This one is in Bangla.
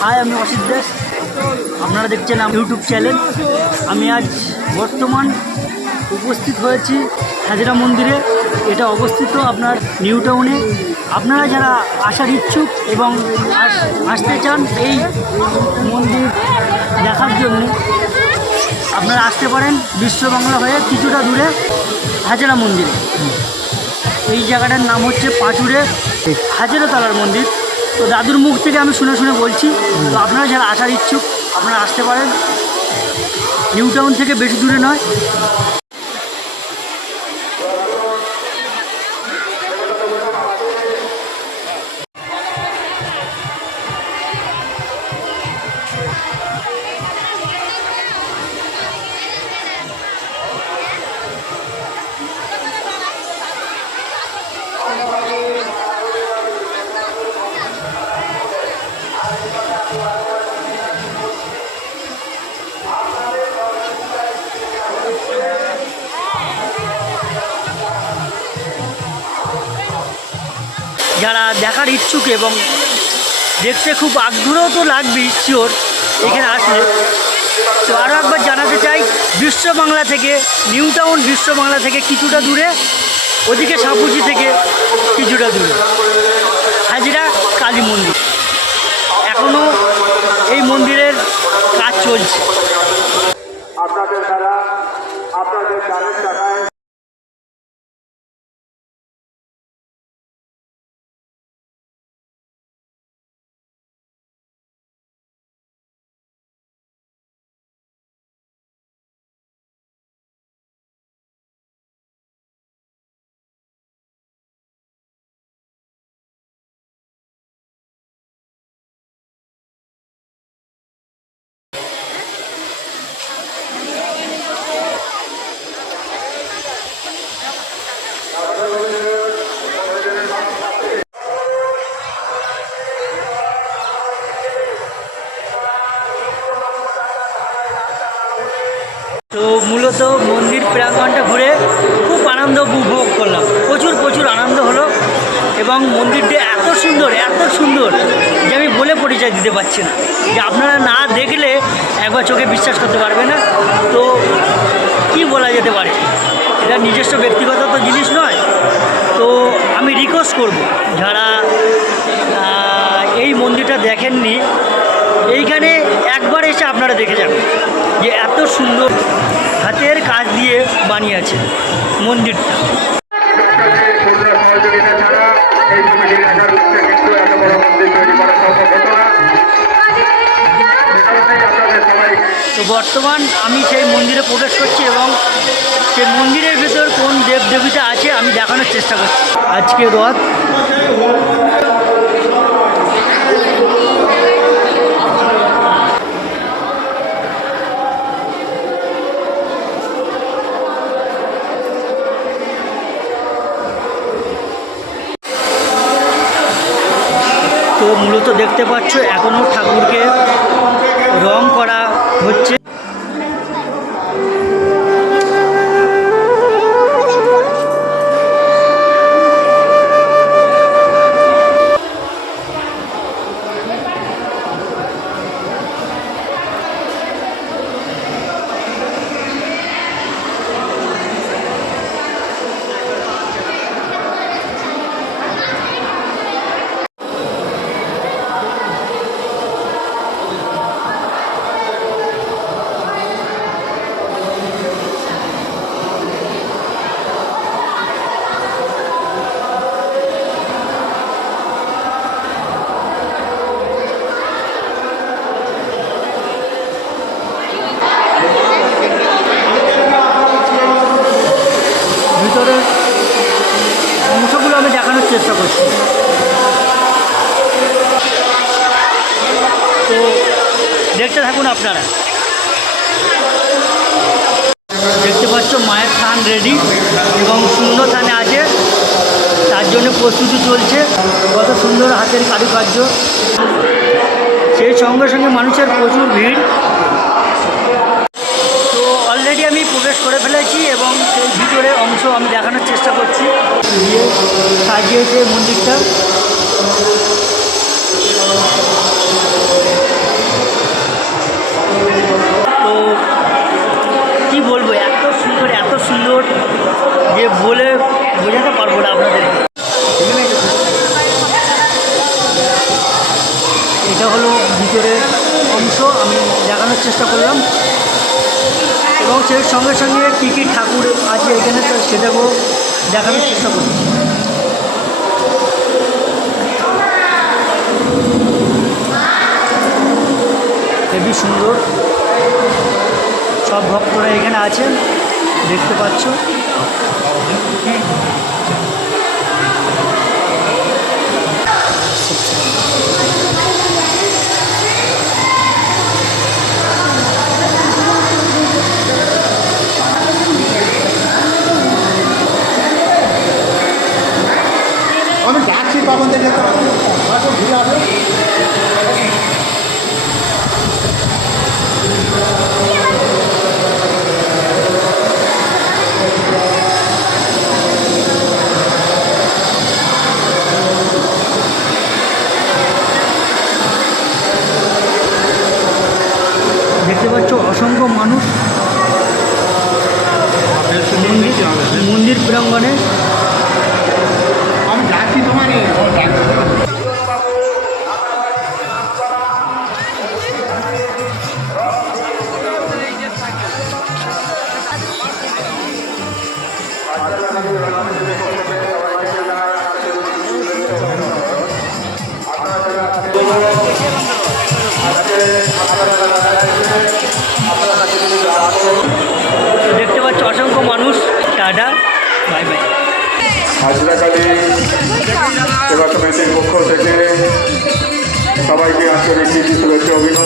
হাই, আমি অসিত দাস। আপনারা দেখছেন ইউটিউব চ্যানেল। আমি আজ বর্তমান উপস্থিত হয়েছি হাজরা মন্দিরে। এটা অবস্থিত আপনার নিউ টাউনে। আপনারা যারা আসার ইচ্ছুক এবং আসতে চান এই মন্দির দেখার জন্য, আপনারা আসতে পারেন বিশ্ব বাংলা হয়ে কিছুটা দূরে হাজরা মন্দিরে। এই জায়গাটার নাম হচ্ছে পাঁচুরে হাজরাতলার মন্দির। তো দাদুর মুখ থেকে আমি শুনে শুনে বলছি। তো আপনারা যারা আসার ইচ্ছুক আপনারা আসতে পারেন, নিউ টাউন থেকে বেশি দূরে নয়। যারা দেখার ইচ্ছুক এবং দেখতে খুব আগ্রহ তো লাগবে শিওর এখানে আসলে। তো আরও একবার জানাতে চাই, বিশ্ব বাংলা থেকে নিউ টাউন বিশ্ব বাংলা থেকে কিছুটা দূরে, ওদিকে সাপুজি থেকে কিছুটা দূরে হাজরা কালী মন্দির। এখনও এই মন্দিরের কাজ চলছে। আপনাদের দ্বারা আপনাদের দানের টাকায় তো মূলত মন্দির প্রাঙ্গণটা ঘুরে খুব আনন্দ উপভোগ করলাম। প্রচুর আনন্দ হলো এবং মন্দিরটা এত সুন্দর যে আমি বলে পরিচয় দিতে পারছি না। যে আপনারা না দেখলে একবার চোখে বিশ্বাস করতে পারবে না। তো কি বলা যেতে পারে, এটা নিজস্ব ব্যক্তিগত তো জিনিস নয়। তো আমি রিকোয়েস্ট করব, যারা এই মন্দিরটা দেখেননি, এইখানে একবার এসে আপনারা দেখে যান যে এত সুন্দর হাতের কাজ দিয়ে বানিয়েছে মন্দিরটা। তো বর্তমান আমি সেই মন্দিরে প্রবেশ করছি এবং সেই মন্দিরের ভেতর কোন দেব দেবীটা আছে আমি দেখানোর চেষ্টা করছি। আজকে রথ, তো মূলত দেখতে পাচ্ছ এখনও ঠাকুরকে রং করা হচ্ছে। ভিতরের অংশগুলো আমি দেখানোর চেষ্টা করছি। তো দেখতে থাকুন আপনারা। দেখতে পাচ্ছ মায়ের থান রেডি এবং সুন্দর থানে আছে, তার জন্য প্রস্তুতি চলছে। কত সুন্দর হাতের কারুকার্য, সেই সঙ্গে সঙ্গে মানুষের প্রচুর ভিড়। তো অলরেডি আমি প্রবেশ করে ফেলেছি এবং সেই ভিতরের অংশ আমি দেখানোর চেষ্টা করছি। দিয়ে সাজিয়েছে মন্দিরটা। এটা হলো ভিতরের অংশ, আমি দেখানোর চেষ্টা করলাম এবং সেই সঙ্গে সঙ্গে কী কী ঠাকুর আছে এখানে তো সেটাকেও দেখানোর চেষ্টা করছি। খুবই সুন্দর, সব ভক্তরা এখানে আছেন দেখতে পাচ্ছ। আমি ডাকছি কখন থেকে ঘুরে আসো। দেখতে পাচ্ছ অসংখ্য মানুষ মন্দির প্রাঙ্গণে। আমি ডাকছি তোমার দেখতে পাচ্ছ অসংখ্য মানুষ। Tata, bye bye. হাজরাকালী সেবা সমিতির পক্ষ থেকে সবাইকে আন্তরিক শুভেচ্ছা অভিনন্দন।